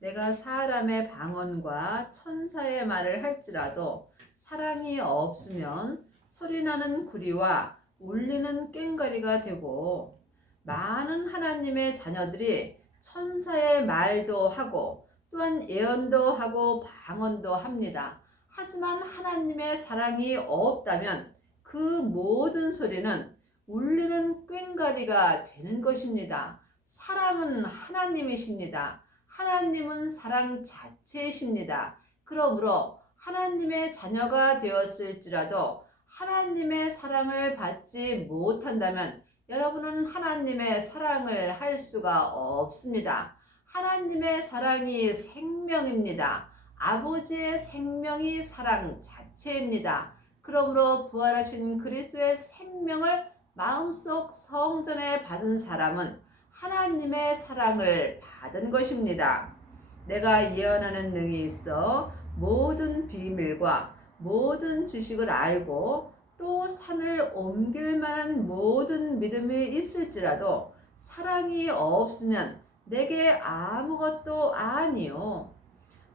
내가 사람의 방언과 천사의 말을 할지라도 사랑이 없으면 소리나는 구리와 울리는 꽹과리가 되고, 많은 하나님의 자녀들이 천사의 말도 하고 또한 예언도 하고 방언도 합니다. 하지만 하나님의 사랑이 없다면 그 모든 소리는 울리는 꽹과리가 되는 것입니다. 사랑은 하나님이십니다. 하나님은 사랑 자체이십니다. 그러므로 하나님의 자녀가 되었을지라도 하나님의 사랑을 받지 못한다면 여러분은 하나님의 사랑을 할 수가 없습니다. 하나님의 사랑이 생명입니다. 아버지의 생명이 사랑 자체입니다. 그러므로 부활하신 그리스도의 생명을 마음속 성전에 받은 사람은 하나님의 사랑을 받은 것입니다. 내가 예언하는 능이 있어 모든 비밀과 모든 지식을 알고 또 산을 옮길 만한 모든 믿음이 있을지라도 사랑이 없으면 내게 아무것도 아니요.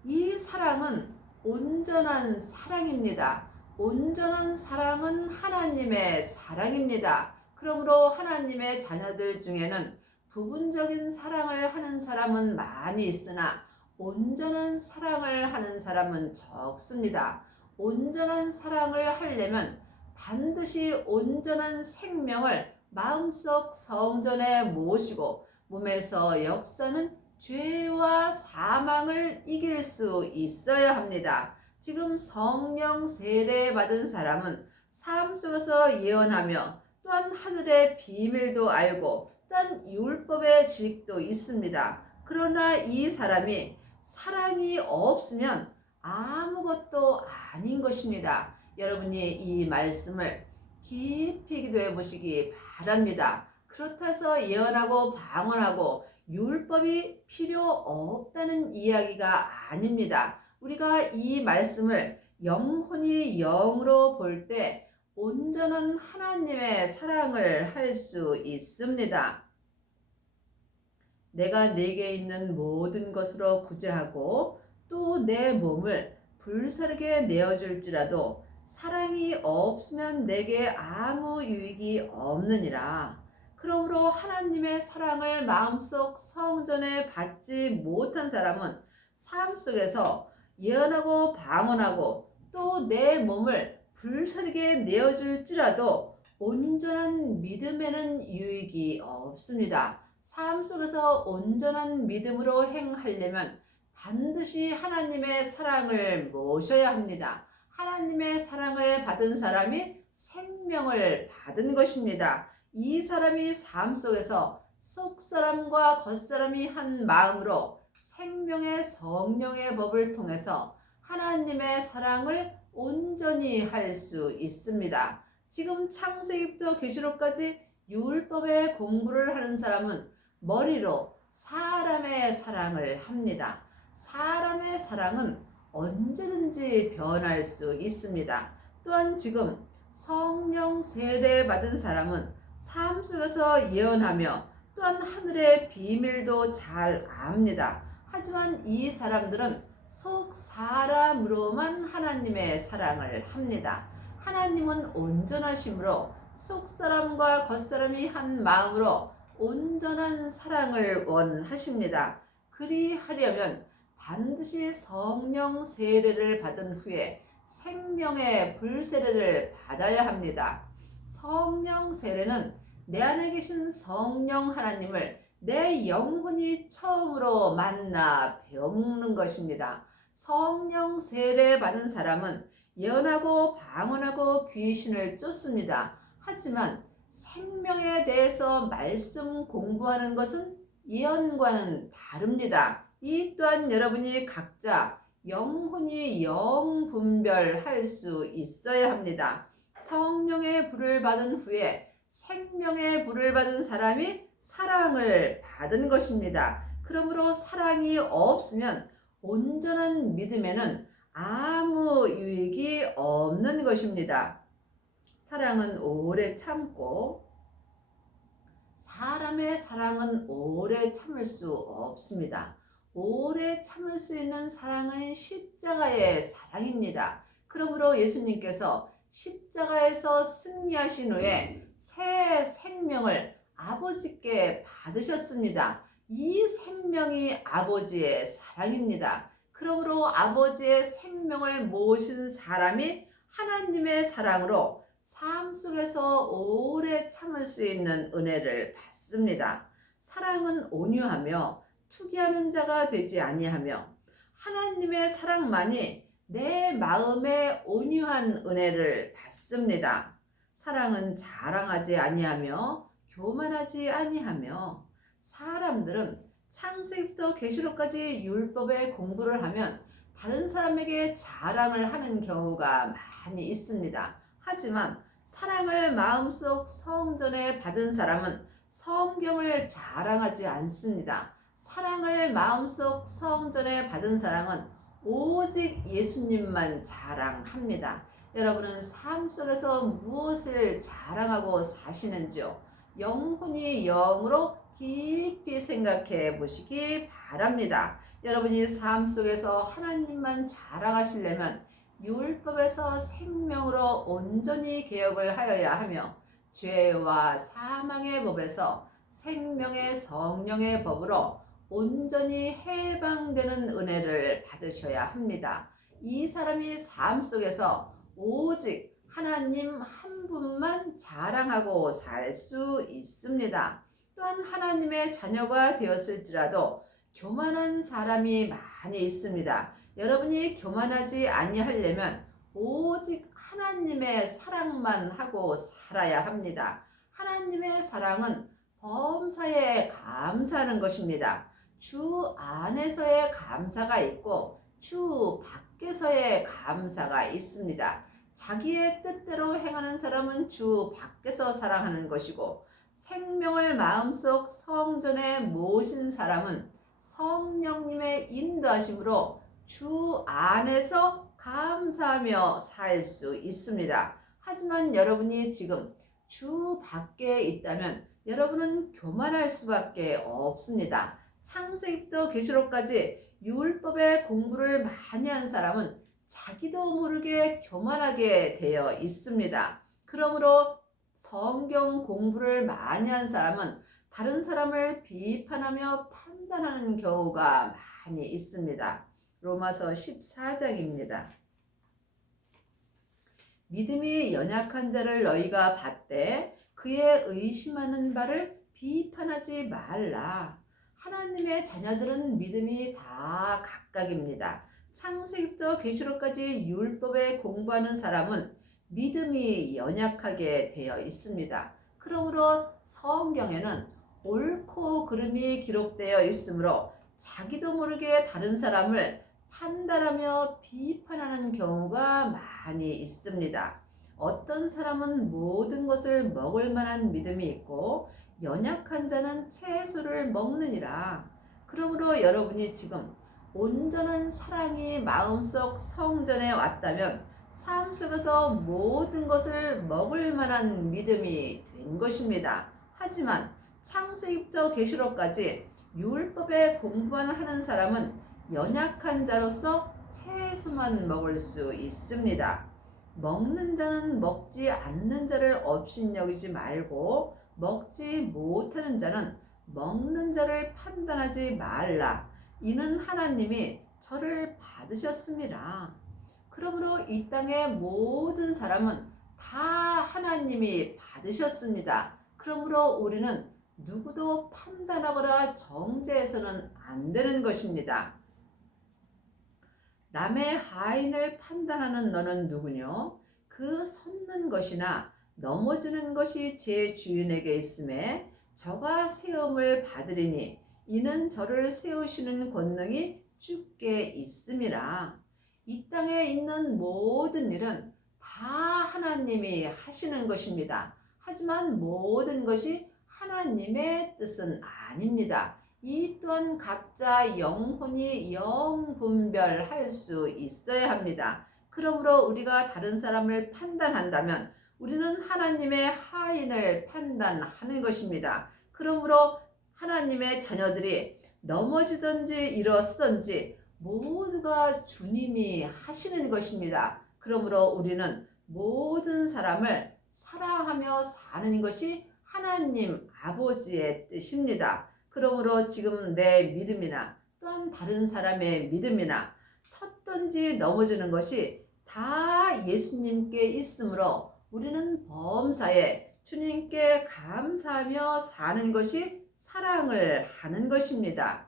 이 사랑은 온전한 사랑입니다. 온전한 사랑은 하나님의 사랑입니다. 그러므로 하나님의 자녀들 중에는 부분적인 사랑을 하는 사람은 많이 있으나 온전한 사랑을 하는 사람은 적습니다. 온전한 사랑을 하려면 반드시 온전한 생명을 마음속 성전에 모시고 몸에서 역사는 죄와 사망을 이길 수 있어야 합니다. 지금 성령 세례 받은 사람은 삶 속에서 예언하며 또한 하늘의 비밀도 알고 또한 율법의 지식도 있습니다. 그러나 이 사람이 사랑이 없으면 아무것도 아닌 것입니다. 여러분이 이 말씀을 깊이 기도해 보시기 바랍니다. 그렇다 해서 예언하고 방언하고 율법이 필요 없다는 이야기가 아닙니다. 우리가 이 말씀을 영혼이 영으로 볼 때 온전한 하나님의 사랑을 할 수 있습니다. 내가 내게 있는 모든 것으로 구제하고 또 내 몸을 불사르게 내어줄지라도 사랑이 없으면 내게 아무 유익이 없느니라. 그러므로 하나님의 사랑을 마음속 성전에 받지 못한 사람은 삶 속에서 예언하고 방언하고 또 내 몸을 불사르게 내어줄지라도 온전한 믿음에는 유익이 없습니다. 삶 속에서 온전한 믿음으로 행하려면 반드시 하나님의 사랑을 모셔야 합니다. 하나님의 사랑을 받은 사람이 생명을 받은 것입니다. 이 사람이 삶 속에서 속사람과 겉사람이 한 마음으로 생명의 성령의 법을 통해서 하나님의 사랑을 온전히 할 수 있습니다. 지금 창세기부터 계시록까지 율법의 공부를 하는 사람은 머리로 사람의 사랑을 합니다. 사람의 사랑은 언제든지 변할 수 있습니다. 또한 지금 성령 세례 받은 사람은 삶 속에서 예언하며 또한 하늘의 비밀도 잘 압니다. 하지만 이 사람들은 속 사람으로만 하나님의 사랑을 합니다. 하나님은 온전하심으로 속 사람과 겉 사람이 한 마음으로 온전한 사랑을 원하십니다. 그리하려면 반드시 성령 세례를 받은 후에 생명의 불세례를 받아야 합니다. 성령 세례는 내 안에 계신 성령 하나님을 내 영혼이 처음으로 만나 배우는 것입니다. 성령 세례 받은 사람은 예언하고 방언하고 귀신을 쫓습니다. 하지만 생명에 대해서 말씀 공부하는 것은 예언과는 다릅니다. 이 또한 여러분이 각자 영혼이 영 분별할 수 있어야 합니다. 성령의 불을 받은 후에 생명의 불을 받은 사람이 사랑을 받은 것입니다. 그러므로 사랑이 없으면 온전한 믿음에는 아무 유익이 없는 것입니다. 사랑은 오래 참고 사람의 사랑은 오래 참을 수 없습니다. 오래 참을 수 있는 사랑은 십자가의 사랑입니다. 그러므로 예수님께서 십자가에서 승리하신 후에 새 생명을 아버지께 받으셨습니다. 이 생명이 아버지의 사랑입니다. 그러므로 아버지의 생명을 모신 사람이 하나님의 사랑으로 삶 속에서 오래 참을 수 있는 은혜를 받습니다. 사랑은 온유하며 투기하는 자가 되지 아니하며 하나님의 사랑만이 내 마음에 온유한 은혜를 받습니다. 사랑은 자랑하지 아니하며 교만하지 아니하며 사람들은 창세기부터 계시록까지 율법의 공부를 하면 다른 사람에게 자랑을 하는 경우가 많이 있습니다. 하지만 사랑을 마음속 성전에 받은 사람은 성경을 자랑하지 않습니다. 사랑을 마음속 성전에 받은 사람은 오직 예수님만 자랑합니다. 여러분은 삶 속에서 무엇을 자랑하고 사시는지요? 영혼이 영으로 깊이 생각해 보시기 바랍니다. 여러분이 삶 속에서 하나님만 자랑하시려면 율법에서 생명으로 온전히 개혁을 하여야 하며 죄와 사망의 법에서 생명의 성령의 법으로 온전히 해방되는 은혜를 받으셔야 합니다. 이 사람이 삶 속에서 오직 하나님 한 분만 자랑하고 살 수 있습니다. 또한 하나님의 자녀가 되었을지라도 교만한 사람이 많이 있습니다. 여러분이 교만하지 아니하려면 오직 하나님의 사랑만 하고 살아야 합니다. 하나님의 사랑은 범사에 감사하는 것입니다. 주 안에서의 감사가 있고 주 밖에서의 감사가 있습니다. 자기의 뜻대로 행하는 사람은 주 밖에서 사랑하는 것이고 생명을 마음속 성전에 모신 사람은 성령님의 인도하심으로 주 안에서 감사하며 살 수 있습니다. 하지만 여러분이 지금 주 밖에 있다면 여러분은 교만할 수밖에 없습니다. 창세기부터 계시록까지 율법의 공부를 많이 한 사람은 자기도 모르게 교만하게 되어 있습니다. 그러므로 성경 공부를 많이 한 사람은 다른 사람을 비판하며 판단하는 경우가 많이 있습니다. 로마서 14장입니다. 믿음이 연약한 자를 너희가 받되 그의 의심하는 바를 비판하지 말라. 하나님의 자녀들은 믿음이 다 각각입니다. 창세기부터 계시록까지 율법에 공부하는 사람은 믿음이 연약하게 되어 있습니다. 그러므로 성경에는 옳고 그름이 기록되어 있으므로 자기도 모르게 다른 사람을 판단하며 비판하는 경우가 많이 있습니다. 어떤 사람은 모든 것을 먹을 만한 믿음이 있고 연약한 자는 채소를 먹느니라. 그러므로 여러분이 지금 온전한 사랑이 마음속 성전에 왔다면 삶 속에서 모든 것을 먹을 만한 믿음이 된 것입니다. 하지만 창세기부터 계시록까지 율법에 공부만 하는 사람은 연약한 자로서 채소만 먹을 수 있습니다. 먹는 자는 먹지 않는 자를 업신여기지 말고 먹지 못하는 자는 먹는 자를 판단하지 말라. 이는 하나님이 저를 받으셨습니다. 그러므로 이 땅의 모든 사람은 다 하나님이 받으셨습니다. 그러므로 우리는 누구도 판단하거나 정죄해서는 안 되는 것입니다. 남의 하인을 판단하는 너는 누구뇨? 그 섰는 것이나 넘어지는 것이 제 주인에게 있음에 저가 세움을 받으리니 이는 저를 세우시는 권능이 주께 있음이라. 이 땅에 있는 모든 일은 다 하나님이 하시는 것입니다. 하지만 모든 것이 하나님의 뜻은 아닙니다. 이 또한 각자 영혼이 영분별할 수 있어야 합니다. 그러므로 우리가 다른 사람을 판단한다면 우리는 하나님의 하인을 판단하는 것입니다. 그러므로 하나님의 자녀들이 넘어지든지 일어서든지 모두가 주님이 하시는 것입니다. 그러므로 우리는 모든 사람을 사랑하며 사는 것이 하나님 아버지의 뜻입니다. 그러므로 지금 내 믿음이나 또한 다른 사람의 믿음이나 섰든지 넘어지는 것이 다 예수님께 있으므로 우리는 범사에 주님께 감사하며 사는 것이 사랑을 하는 것입니다.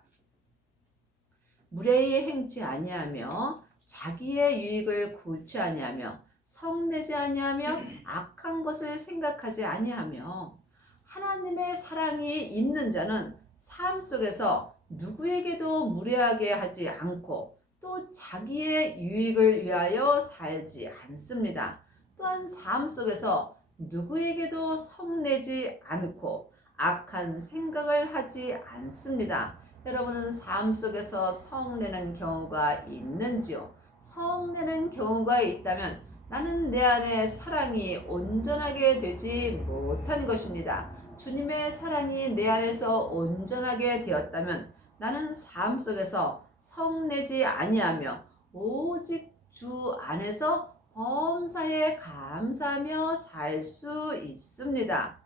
무례히 행치 아니하며 자기의 유익을 구치 아니하며 성내지 아니하며 악한 것을 생각하지 아니하며 하나님의 사랑이 있는 자는 삶 속에서 누구에게도 무례하게 하지 않고 또 자기의 유익을 위하여 살지 않습니다. 또한 삶 속에서 누구에게도 성내지 않고 악한 생각을 하지 않습니다. 여러분은 삶 속에서 성내는 경우가 있는지요? 성내는 경우가 있다면 나는 내 안에 사랑이 온전하게 되지 못한 것입니다. 주님의 사랑이 내 안에서 온전하게 되었다면 나는 삶 속에서 성내지 아니하며 오직 주 안에서 범사에 감사하며 살 수 있습니다.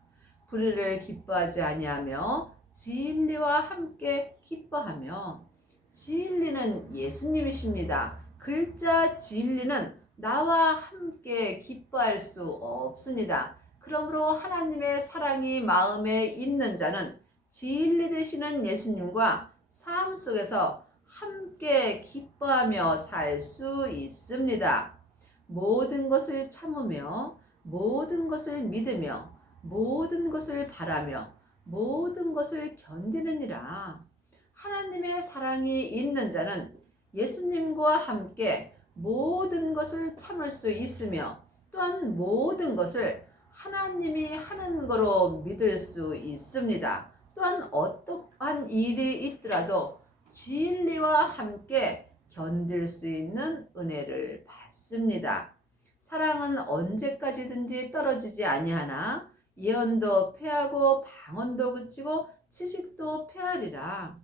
불의를 기뻐하지 아니하며 진리와 함께 기뻐하며 진리는 예수님이십니다. 글자 진리는 나와 함께 기뻐할 수 없습니다. 그러므로 하나님의 사랑이 마음에 있는 자는 진리 되시는 예수님과 삶 속에서 함께 기뻐하며 살 수 있습니다. 모든 것을 참으며 모든 것을 믿으며 모든 것을 바라며 모든 것을 견디느니라. 하나님의 사랑이 있는 자는 예수님과 함께 모든 것을 참을 수 있으며 또한 모든 것을 하나님이 하는 거로 믿을 수 있습니다. 또한 어떠한 일이 있더라도 진리와 함께 견딜 수 있는 은혜를 받습니다. 사랑은 언제까지든지 떨어지지 아니하나 예언도 패하고 방언도 그치고 지식도 패하리라.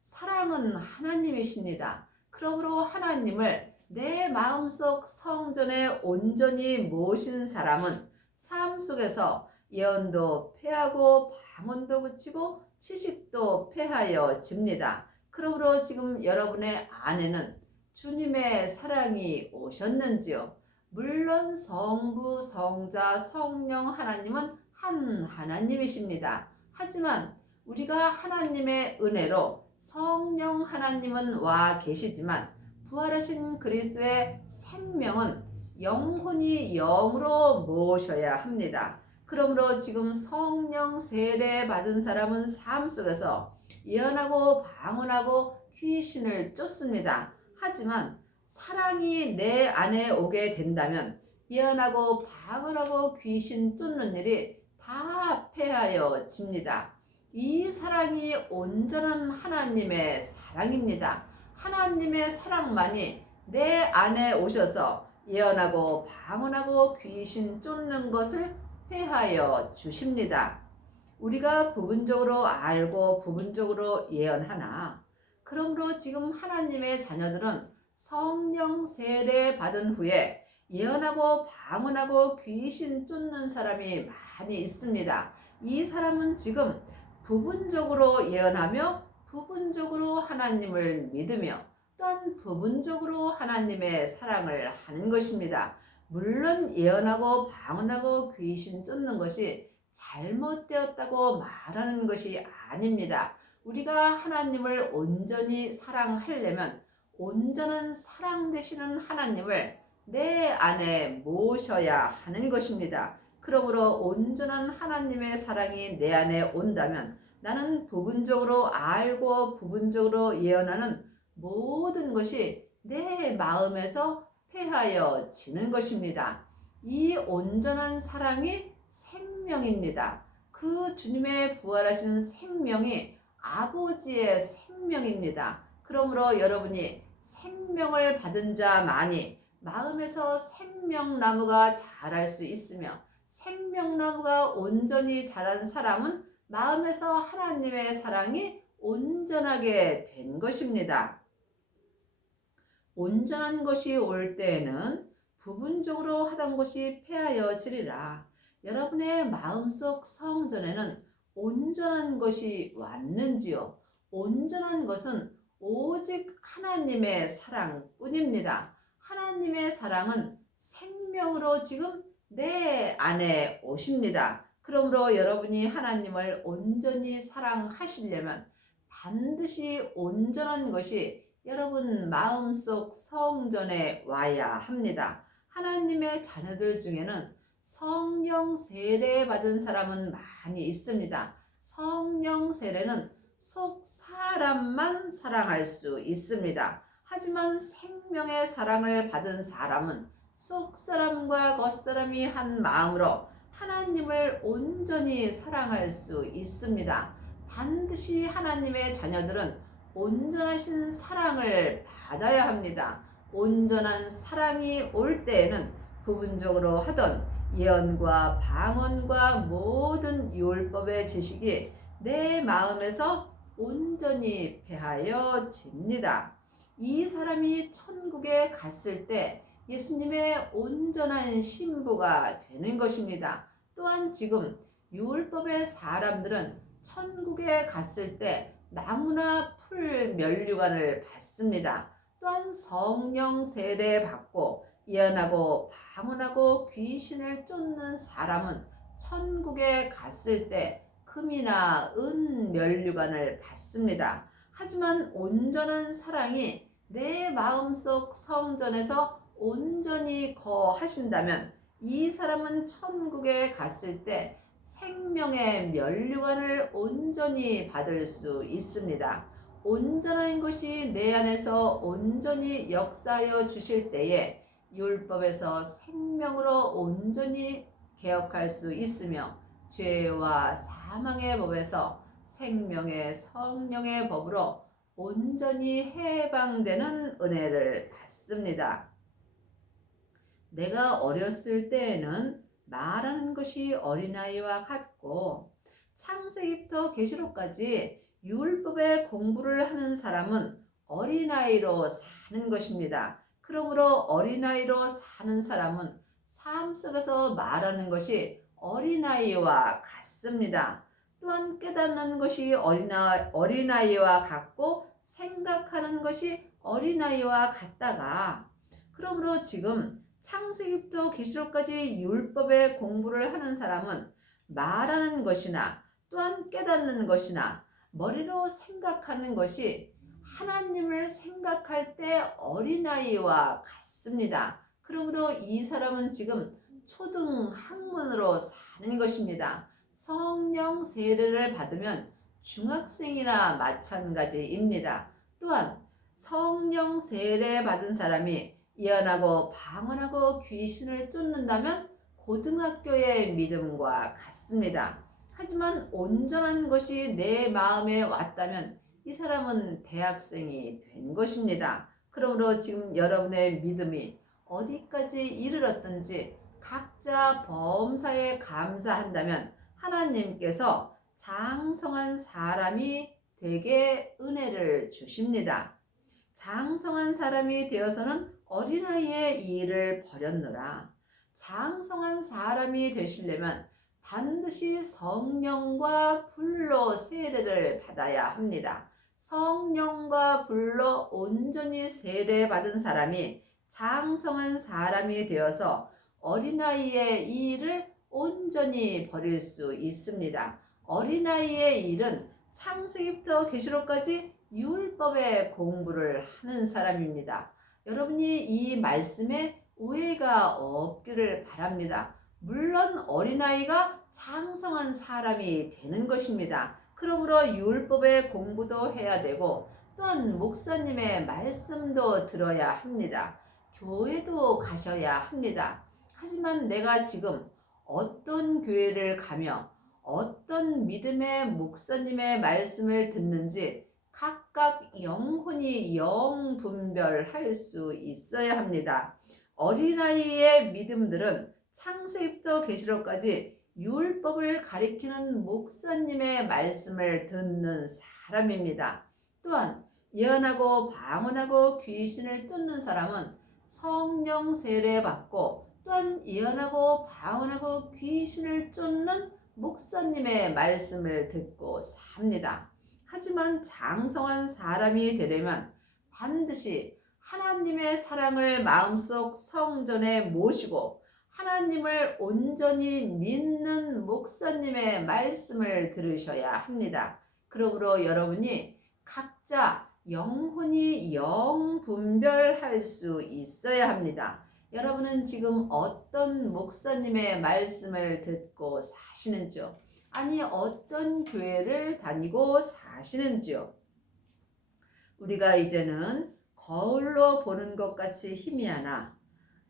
사랑은 하나님이십니다. 그러므로 하나님을 내 마음속 성전에 온전히 모신 사람은 삶 속에서 예언도 패하고 방언도 그치고 지식도 패하여 집니다. 그러므로 지금 여러분의 안에는 주님의 사랑이 오셨는지요? 물론 성부, 성자, 성령 하나님은 한 하나님이십니다. 하지만 우리가 하나님의 은혜로 성령 하나님은 와 계시지만 부활하신 그리스도의 생명은 영혼이 영으로 모셔야 합니다. 그러므로 지금 성령 세례 받은 사람은 삶 속에서 예언하고 방언하고 귀신을 쫓습니다. 하지만 사랑이 내 안에 오게 된다면 예언하고 방언하고 귀신 쫓는 일이 다 패하여 집니다. 이 사랑이 온전한 하나님의 사랑입니다. 하나님의 사랑만이 내 안에 오셔서 예언하고 방언하고 귀신 쫓는 것을 패하여 주십니다. 우리가 부분적으로 알고 부분적으로 예언하나 그러므로 지금 하나님의 자녀들은 성령 세례 받은 후에 예언하고 방언하고 귀신 쫓는 사람이 많이 있습니다. 이 사람은 지금 부분적으로 예언하며 부분적으로 하나님을 믿으며 또한 부분적으로 하나님의 사랑을 하는 것입니다. 물론 예언하고 방언하고 귀신 쫓는 것이 잘못되었다고 말하는 것이 아닙니다. 우리가 하나님을 온전히 사랑하려면 온전한 사랑 되시는 하나님을 내 안에 모셔야 하는 것입니다. 그러므로 온전한 하나님의 사랑이 내 안에 온다면 나는 부분적으로 알고 부분적으로 예언하는 모든 것이 내 마음에서 패하여 지는 것입니다. 이 온전한 사랑이 생명입니다. 그 주님의 부활하신 생명이 아버지의 생명입니다. 그러므로 여러분이 생명을 받은 자만이 마음에서 생명나무가 자랄 수 있으며 생명나무가 온전히 자란 사람은 마음에서 하나님의 사랑이 온전하게 된 것입니다. 온전한 것이 올 때에는 부분적으로 하던 것이 폐하여지리라. 여러분의 마음속 성전에는 온전한 것이 왔는지요? 온전한 것은 오직 하나님의 사랑뿐입니다. 하나님의 사랑은 생명으로 지금 내 안에 오십니다. 그러므로 여러분이 하나님을 온전히 사랑하시려면 반드시 온전한 것이 여러분 마음속 성전에 와야 합니다. 하나님의 자녀들 중에는 성령 세례 받은 사람은 많이 있습니다. 성령 세례는 속 사람만 사랑할 수 있습니다. 하지만 생명의 사랑을 받은 사람은 속 사람과 겉 사람이 한 마음으로 하나님을 온전히 사랑할 수 있습니다. 반드시 하나님의 자녀들은 온전하신 사랑을 받아야 합니다. 온전한 사랑이 올 때에는 부분적으로 하던 예언과 방언과 모든 율법의 지식이 내 마음에서 온전히 배하여집니다. 이 사람이 천국에 갔을 때 예수님의 온전한 신부가 되는 것입니다. 또한 지금 율법의 사람들은 천국에 갔을 때 나무나 풀 면류관을 받습니다. 또한 성령 세례 받고 예언하고 방언하고 귀신을 쫓는 사람은 천국에 갔을 때 금이나 은 면류관을 받습니다. 하지만 온전한 사랑이 내 마음속 성전에서 온전히 거하신다면 이 사람은 천국에 갔을 때 생명의 면류관을 온전히 받을 수 있습니다. 온전한 것이 내 안에서 온전히 역사하여 주실 때에 율법에서 생명으로 온전히 개혁할 수 있으며 죄와 사망의 법에서 생명의 성령의 법으로 온전히 해방되는 은혜를 받습니다. 내가 어렸을 때에는 말하는 것이 어린아이와 같고 창세기부터 계시록까지 율법의 공부를 하는 사람은 어린아이로 사는 것입니다. 그러므로 어린아이로 사는 사람은 삶 속에서 말하는 것이 어린아이와 같습니다. 또한 깨닫는 것이 어린아이와 같고 생각하는 것이 어린아이와 같다가 그러므로 지금 창세기부터 계시록까지 율법의 공부를 하는 사람은 말하는 것이나 또한 깨닫는 것이나 머리로 생각하는 것이 하나님을 생각할 때 어린아이와 같습니다. 그러므로 이 사람은 지금 초등학문으로 사는 것입니다. 성령 세례를 받으면 중학생이나 마찬가지입니다. 또한 성령 세례 받은 사람이 예언하고 방언하고 귀신을 쫓는다면 고등학교의 믿음과 같습니다. 하지만 온전한 것이 내 마음에 왔다면 이 사람은 대학생이 된 것입니다. 그러므로 지금 여러분의 믿음이 어디까지 이르렀든지 각자 범사에 감사한다면 하나님께서 장성한 사람이 되게 은혜를 주십니다. 장성한 사람이 되어서는 어린아이의 일을 버렸노라. 장성한 사람이 되시려면 반드시 성령과 불로 세례를 받아야 합니다. 성령과 불로 온전히 세례받은 사람이 장성한 사람이 되어서 어린아이의 일을 온전히 버릴 수 있습니다. 어린아이의 일은 창세기부터 계시록까지 율법의 공부를 하는 사람입니다. 여러분이 이 말씀에 오해가 없기를 바랍니다. 물론 어린아이가 장성한 사람이 되는 것입니다. 그러므로 율법의 공부도 해야 되고 또한 목사님의 말씀도 들어야 합니다. 교회도 가셔야 합니다. 하지만 내가 지금 어떤 교회를 가며 어떤 믿음의 목사님의 말씀을 듣는지 각각 영혼이 영분별할 수 있어야 합니다. 어린아이의 믿음들은 창세기부터 계시록까지 율법을 가리키는 목사님의 말씀을 듣는 사람입니다. 또한 예언하고 방언하고 귀신을 쫓는 사람은 성령 세례 받고 또한 예언하고 방언하고 귀신을 쫓는 목사님의 말씀을 듣고 삽니다. 하지만 장성한 사람이 되려면 반드시 하나님의 사랑을 마음속 성전에 모시고 하나님을 온전히 믿는 목사님의 말씀을 들으셔야 합니다. 그러므로 여러분이 각자 영혼이 영분별할 수 있어야 합니다. 여러분은 지금 어떤 목사님의 말씀을 듣고 사시는지요? 아니 어떤 교회를 다니고 사시는지요? 우리가 이제는 거울로 보는 것 같이 희미하나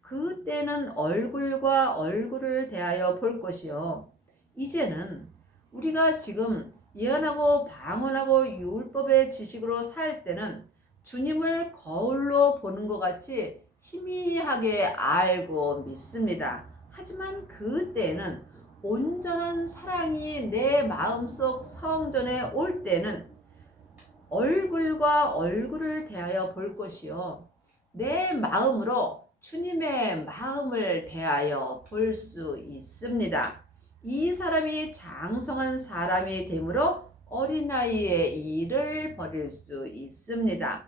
그때는 얼굴과 얼굴을 대하여 볼 것이요. 이제는 우리가 지금 예언하고 방언하고 율법의 지식으로 살 때는 주님을 거울로 보는 것 같이 희미하게 알고 믿습니다. 하지만 그때는 온전한 사랑이 내 마음속 성전에 올 때는 얼굴과 얼굴을 대하여 볼 것이요. 내 마음으로 주님의 마음을 대하여 볼 수 있습니다. 이 사람이 장성한 사람이 되므로 어린아이의 일을 버릴 수 있습니다.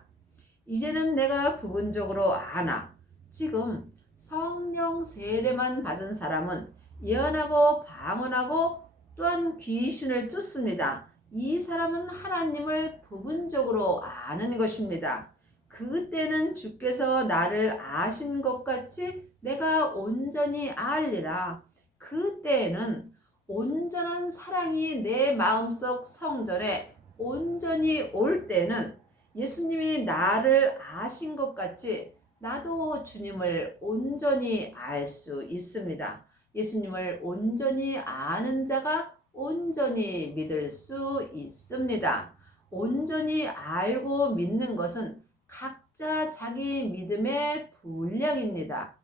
이제는 내가 부분적으로 아나 지금 성령 세례만 받은 사람은 예언하고 방언하고 또한 귀신을 쫓습니다. 이 사람은 하나님을 부분적으로 아는 것입니다. 그때는 주께서 나를 아신 것 같이 내가 온전히 알리라. 그때에는 온전한 사랑이 내 마음속 성전에 온전히 올 때는 예수님이 나를 아신 것 같이 나도 주님을 온전히 알 수 있습니다. 예수님을 온전히 아는 자가 온전히 믿을 수 있습니다. 온전히 알고 믿는 것은 각자 자기 믿음의 분량입니다.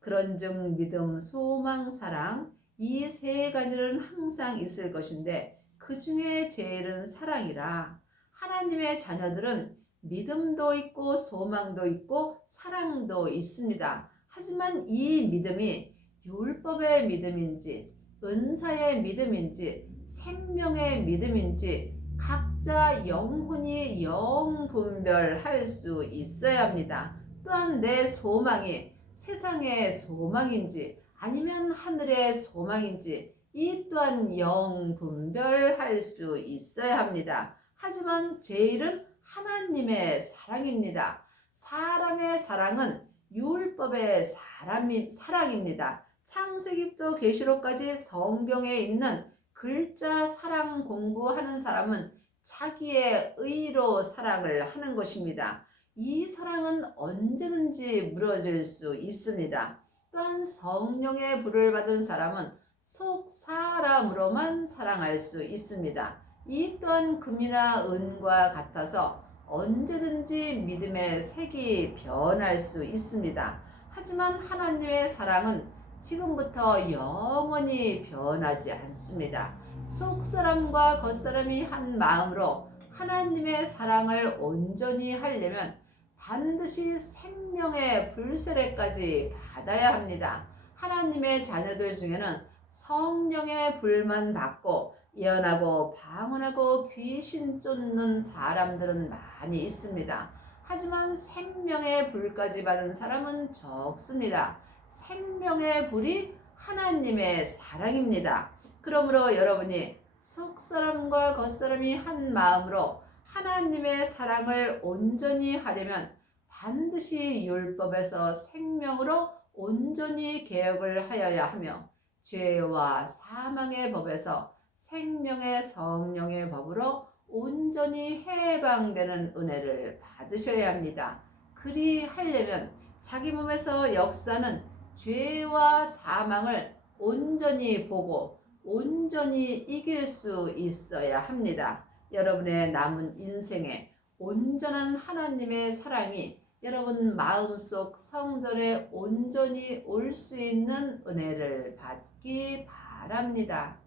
그런즉 믿음, 소망, 사랑 이 세 가지는 항상 있을 것인데 그 중에 제일은 사랑이라. 하나님의 자녀들은 믿음도 있고 소망도 있고 사랑도 있습니다. 하지만 이 믿음이 율법의 믿음인지 은사의 믿음인지 생명의 믿음인지 각자 영혼이 영분별할 수 있어야 합니다. 또한 내 소망이 세상의 소망인지 아니면 하늘의 소망인지 이 또한 영분별할 수 있어야 합니다. 하지만 제일은 하나님의 사랑입니다. 사람의 사랑은 율법의 사랑입니다. 창세기부터 계시록까지 성경에 있는 글자 사랑 공부하는 사람은 자기의 의로 사랑을 하는 것입니다. 이 사랑은 언제든지 무너질 수 있습니다. 또한 성령의 불을 받은 사람은 속 사람으로만 사랑할 수 있습니다. 이 또한 금이나 은과 같아서 언제든지 믿음의 색이 변할 수 있습니다. 하지만 하나님의 사랑은 지금부터 영원히 변하지 않습니다. 속사람과 겉사람이 한 마음으로 하나님의 사랑을 온전히 하려면 반드시 생명의 불세례까지 받아야 합니다. 하나님의 자녀들 중에는 성령의 불만 받고 예언하고 방언하고 귀신 쫓는 사람들은 많이 있습니다. 하지만 생명의 불까지 받은 사람은 적습니다. 생명의 불이 하나님의 사랑입니다. 그러므로 여러분이 속사람과 겉사람이 한 마음으로 하나님의 사랑을 온전히 하려면 반드시 율법에서 생명으로 온전히 개혁을 하여야 하며 죄와 사망의 법에서 생명의 성령의 법으로 온전히 해방되는 은혜를 받으셔야 합니다. 그리 하려면 자기 몸에서 역사는 죄와 사망을 온전히 보고 온전히 이길 수 있어야 합니다. 여러분의 남은 인생에 온전한 하나님의 사랑이 여러분 마음속 성전에 온전히 올 수 있는 은혜를 받기 바랍니다.